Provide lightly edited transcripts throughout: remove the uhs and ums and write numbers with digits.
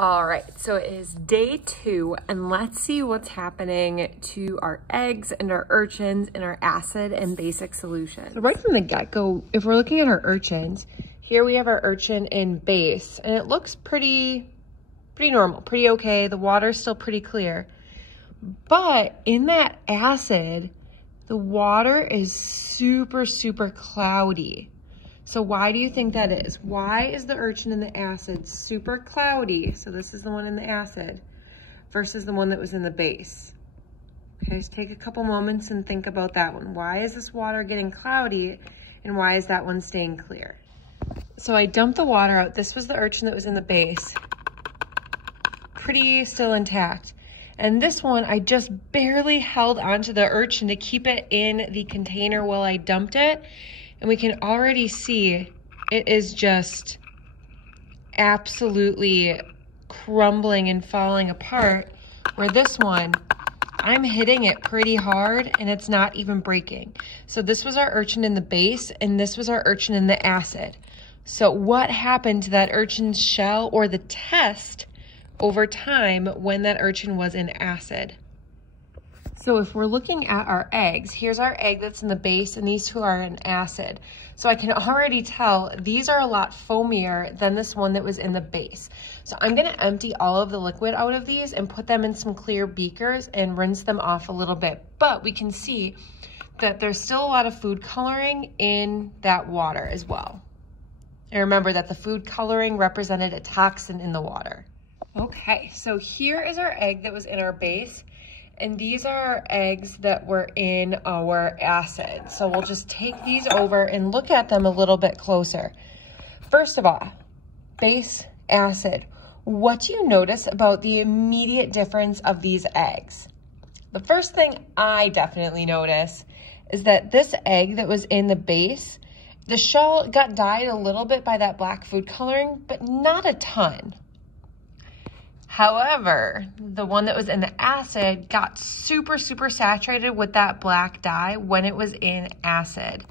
All right, so it is day 2, and let's see what's happening to our eggs and our urchins in our acid and basic solution. So right from the get-go, if we're looking at our urchins, here we have our urchin in base, and it looks pretty normal, pretty okay. The water's still pretty clear. But in that acid, the water is super cloudy. So why do you think that is? Why is the urchin in the acid super cloudy? So this is the one in the acid versus the one that was in the base. Okay, just take a couple moments and think about that one. Why is this water getting cloudy and why is that one staying clear? So I dumped the water out. This was the urchin that was in the base. Pretty still intact. And this one, I just barely held onto the urchin to keep it in the container while I dumped it. And we can already see it is just absolutely crumbling and falling apart, where this one, I'm hitting it pretty hard and it's not even breaking. So this was our urchin in the base and this was our urchin in the acid. So what happened to that urchin's shell or the test over time when that urchin was in acid? So if we're looking at our eggs, here's our egg that's in the base and these two are in acid. So I can already tell these are a lot foamier than this one that was in the base. So I'm gonna empty all of the liquid out of these and put them in some clear beakers and rinse them off a little bit. But we can see that there's still a lot of food coloring in that water as well. And remember that the food coloring represented a toxin in the water. Okay, so here is our egg that was in our base. And these are our eggs that were in our acid. So we'll just take these over and look at them a little bit closer. First of all, base, acid. What do you notice about the immediate difference of these eggs? The first thing I definitely notice is that this egg that was in the base, the shell got dyed a little bit by that black food coloring, but not a ton. However, the one that was in the acid got super saturated with that black dye when it was in acid.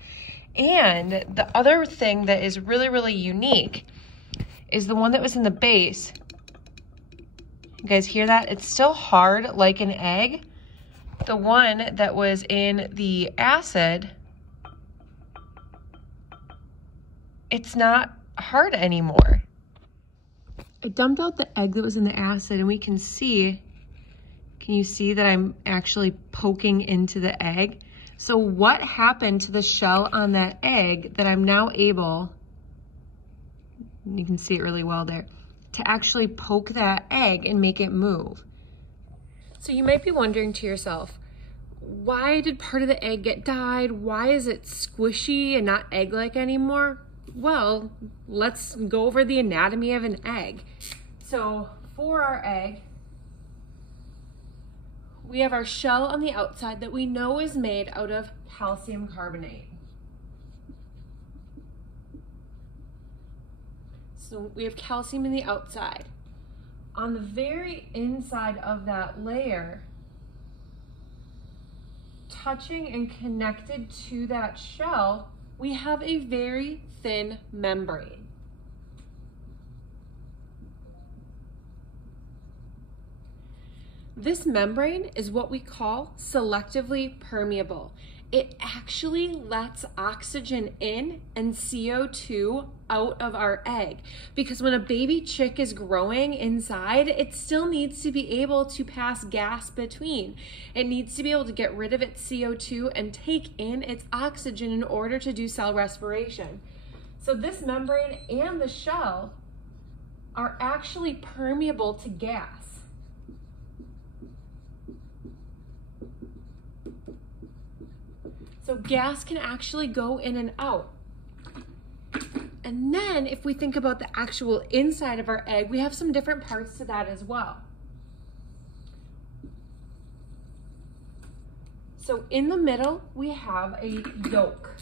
And the other thing that is really unique is the one that was in the base. You guys hear that? It's still hard like an egg. The one that was in the acid, it's not hard anymore. I dumped out the egg that was in the acid and we can you see that I'm actually poking into the egg? So what happened to the shell on that egg that I'm now able, you can see it really well there, to actually poke that egg and make it move? So you might be wondering to yourself, why did part of the egg get dyed? Why is it squishy and not egg-like anymore? Well, let's go over the anatomy of an egg. So for our egg, we have our shell on the outside that we know is made out of calcium carbonate. So we have calcium in the outside. On the very inside of that layer, touching and connected to that shell, we have a very thin membrane. This membrane is what we call selectively permeable. It actually lets oxygen in and CO2 out of our egg, because when a baby chick is growing inside, it still needs to be able to pass gas between. It needs to be able to get rid of its CO2 and take in its oxygen in order to do cell respiration. So this membrane and the shell are actually permeable to gas. So gas can actually go in and out. And then if we think about the actual inside of our egg, we have some different parts to that as well. So in the middle, we have a yolk.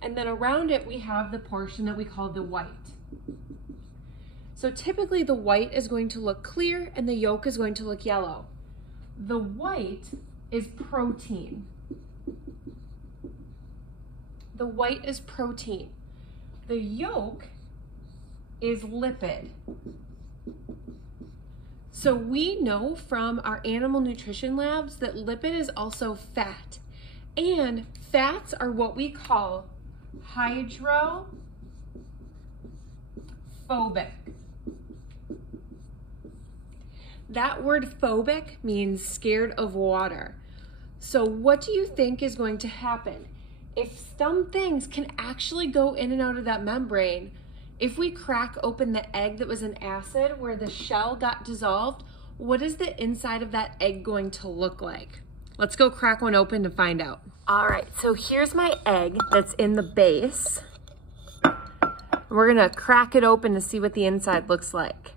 And then around it, we have the portion that we call the white. So typically the white is going to look clear and the yolk is going to look yellow. The white is protein. The white is protein. The yolk is lipid. So we know from our animal nutrition labs that lipid is also fat. And fats are what we call hydrophobic. That word phobic means scared of water. So what do you think is going to happen? If some things can actually go in and out of that membrane, if we crack open the egg that was in acid where the shell got dissolved, what is the inside of that egg going to look like? Let's go crack one open to find out. All right, so here's my egg that's in the base. We're gonna crack it open to see what the inside looks like.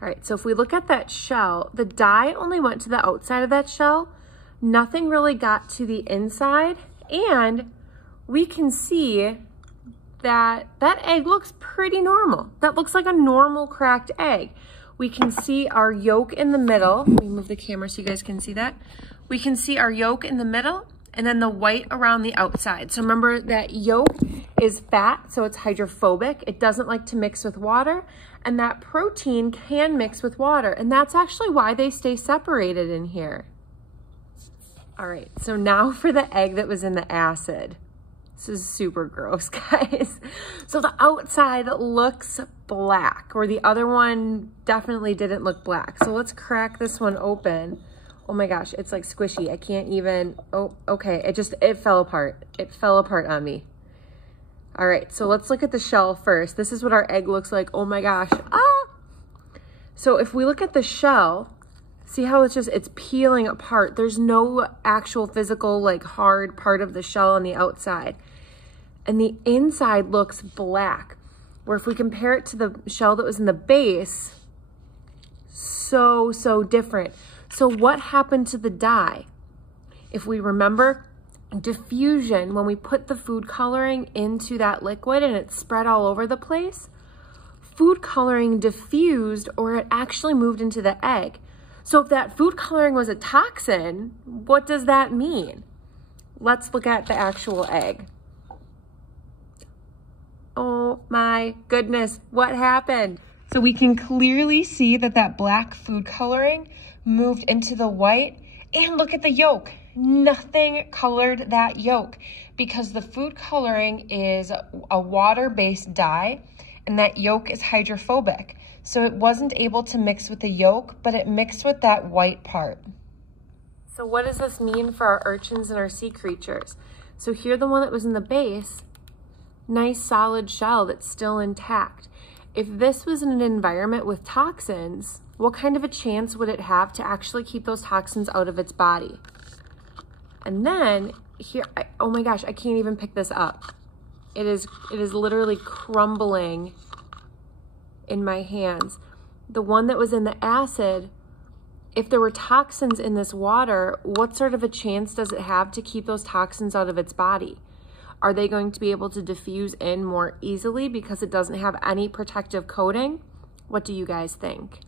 All right, so if we look at that shell, the dye only went to the outside of that shell. Nothing really got to the inside, and we can see that that egg looks pretty normal. That looks like a normal cracked egg. We can see our yolk in the middle. Let me move the camera so you guys can see that. We can see our yolk in the middle and then the white around the outside. So remember that yolk is fat, so it's hydrophobic. It doesn't like to mix with water, and that protein can mix with water, and that's actually why they stay separated in here. All right, so now for the egg that was in the acid. This is super gross, guys. So the outside looks black, or the other one definitely didn't look black. So let's crack this one open. Oh my gosh, it's like squishy. I can't even, oh, okay. It fell apart. It fell apart on me. All right, so let's look at the shell first. This is what our egg looks like. Oh my gosh, ah! So if we look at the shell, see how it's peeling apart. There's no actual physical, like hard part of the shell on the outside. And the inside looks black. Where if we compare it to the shell that was in the base, so different. So what happened to the dye? If we remember, diffusion, when we put the food coloring into that liquid and it spread all over the place, food coloring diffused, or it actually moved into the egg. So if that food coloring was a toxin, what does that mean? Let's look at the actual egg. Oh my goodness, what happened? So we can clearly see that that black food coloring moved into the white, and look at the yolk. Nothing colored that yolk because the food coloring is a water-based dye, and that yolk is hydrophobic. So it wasn't able to mix with the yolk, but it mixed with that white part. So what does this mean for our urchins and our sea creatures? So here, the one that was in the base, nice solid shell that's still intact. If this was in an environment with toxins, what kind of a chance would it have to actually keep those toxins out of its body? And then here, oh my gosh, I can't even pick this up. It is literally crumbling in my hands. The one that was in the acid, if there were toxins in this water, what sort of a chance does it have to keep those toxins out of its body? Are they going to be able to diffuse in more easily because it doesn't have any protective coating? What do you guys think?